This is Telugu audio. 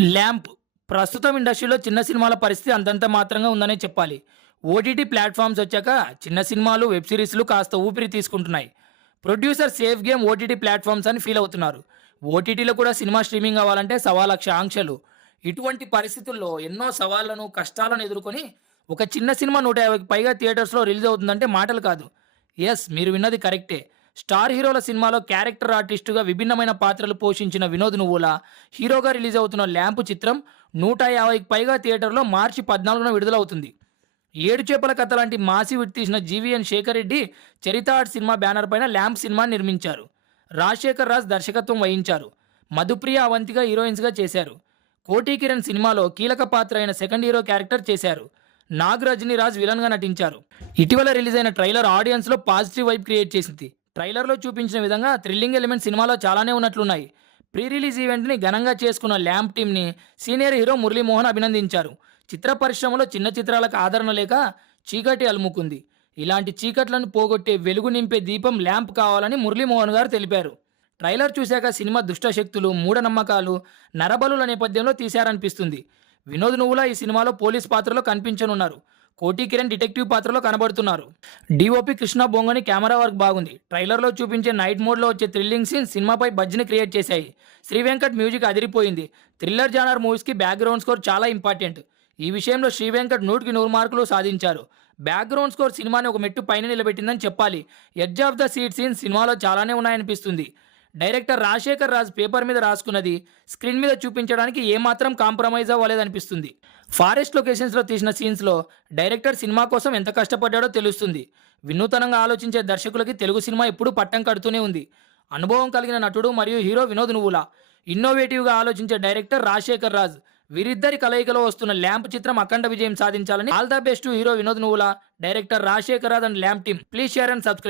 ల్యాంప్ ప్రస్తుతం ఇండస్ట్రీలో చిన్న సినిమాల పరిస్థితి అంతంత మాత్రంగా ఉందనే చెప్పాలి. ఓటీటీ ప్లాట్ఫామ్స్ వచ్చాక చిన్న సినిమాలు, వెబ్ సిరీస్లు కాస్త ఊపిరి తీసుకుంటున్నాయి. Producer safe game OTT platforms అని ఫీల్ అవుతున్నారు. ఓటీటీలో కూడా సినిమా స్ట్రీమింగ్ అవ్వాలంటే సవాలక్ష ఆంక్షలు. ఇటువంటి పరిస్థితుల్లో ఎన్నో సవాళ్లను, కష్టాలను ఎదుర్కొని ఒక చిన్న సినిమా 150కి పైగా థియేటర్స్లో రిలీజ్ అవుతుందంటే మాటలు కాదు. ఎస్, మీరు విన్నది కరెక్టే. స్టార్ హీరోల సినిమాలో క్యారెక్టర్ ఆర్టిస్టుగా విభిన్నమైన పాత్రలు పోషించిన వినోద్ నువ్వుల హీరోగా రిలీజ్ అవుతున్న ల్యాంప్ చిత్రం 150కి పైగా థియేటర్లో మార్చి 14న విడుదలవుతుంది. ఏడు చేపల కథ లాంటి మాసి విట్ తీసిన జీవీఎన్ శేఖర్ రెడ్డి చరిత ఆర్ట్ సినిమా బ్యానర్ పైన ల్యాంప్ సినిమా నిర్మించారు. రాజశేఖర్ రాజ్ దర్శకత్వం వహించారు. మధుప్రియ, అవంతిక హీరోయిన్స్గా చేశారు. కోటి కిరణ్ సినిమాలో కీలక పాత్ర అయిన సెకండ్ హీరో క్యారెక్టర్ చేశారు. నాగ్ రజనీరాజ్ విలన్గా నటించారు. ఇటీవల రిలీజ్ అయిన ట్రైలర్ ఆడియన్స్లో పాజిటివ్ వైబ్ క్రియేట్ చేసింది. ట్రైలర్లో చూపించిన విధంగా థ్రిల్లింగ్ ఎలిమెంట్ సినిమాలో చాలానే ఉన్నట్లున్నాయి. ప్రీ రిలీజ్ ఈవెంట్ని ఘనంగా చేసుకున్న ల్యాంప్ టీమ్ని సీనియర్ హీరో మురళీమోహన్ అభినందించారు. చిత్ర పరిశ్రమలో చిన్న చిత్రాలకు ఆదరణ లేక చీకటి అలుముకుంది. ఇలాంటి చీకట్లను పోగొట్టే, వెలుగు నింపే దీపం ల్యాంప్ కావాలని మురళీమోహన్ గారు తెలిపారు. ట్రైలర్ చూశాక సినిమా దుష్టశక్తులు, మూఢనమ్మకాలు, నరబలుల నేపథ్యంలో తీశారనిపిస్తుంది. వినోద్ నువ్వుల ఈ సినిమాలో పోలీస్ పాత్రలో కనిపించనున్నారు. కోటి కిరణ్ డిటెక్టివ్ పాత్రలో కనబడుతున్నారు. డిఓపి కృష్ణ బొంగని కెమెరా వర్క్ బాగుంది. ట్రైలర్లో చూపించే నైట్ మోడ్లో వచ్చే థ్రిల్లింగ్ సీన్ సినిమాపై బజ్ని క్రియేట్ చేశాయి. శ్రీ వెంకట్ మ్యూజిక్ అదిరిపోయింది. థ్రిల్లర్ జానర్ మూవీస్కి బ్యాక్గ్రౌండ్ స్కోర్ చాలా ఇంపార్టెంట్. ఈ విషయంలో శ్రీ వెంకట్ 100కి 100 మార్కులు సాధించారు. బ్యాక్గ్రౌండ్ స్కోర్ సినిమాని ఒక మెట్టు పైన నిలబెట్టిందని చెప్పాలి. Edge of the seat scene సినిమాలో చాలానే ఉన్నాయనిపిస్తుంది. డైరెక్టర్ రాజశేఖర్ రాజ్ పేపర్ మీద రాసుకున్నది స్క్రీన్ మీద చూపించడానికి ఏమాత్రం కాంప్రమైజ్ అవ్వలేదనిపిస్తుంది. ఫారెస్ట్ లొకేషన్స్లో తీసిన సీన్స్లో డైరెక్టర్ సినిమా కోసం ఎంత కష్టపడ్డాడో తెలుస్తుంది. వినూతనంగా ఆలోచించే దర్శకులకి తెలుగు సినిమా ఎప్పుడూ పట్టం కడుతూనే ఉంది. అనుభవం కలిగిన నటుడు మరియు హీరో వినోద్ నువ్వుల, ఇన్నోవేటివ్గా ఆలోచించే డైరెక్టర్ రాజశేఖర్ రాజ్, వీరిద్దరి కలయికలో వస్తున్న ల్యాంప్ చిత్రం అఖండ విజయం సాధించాలని all the best hero Vinod Nuvvula, director Rajasekhar Raj and lamp team. Please share and subscribe.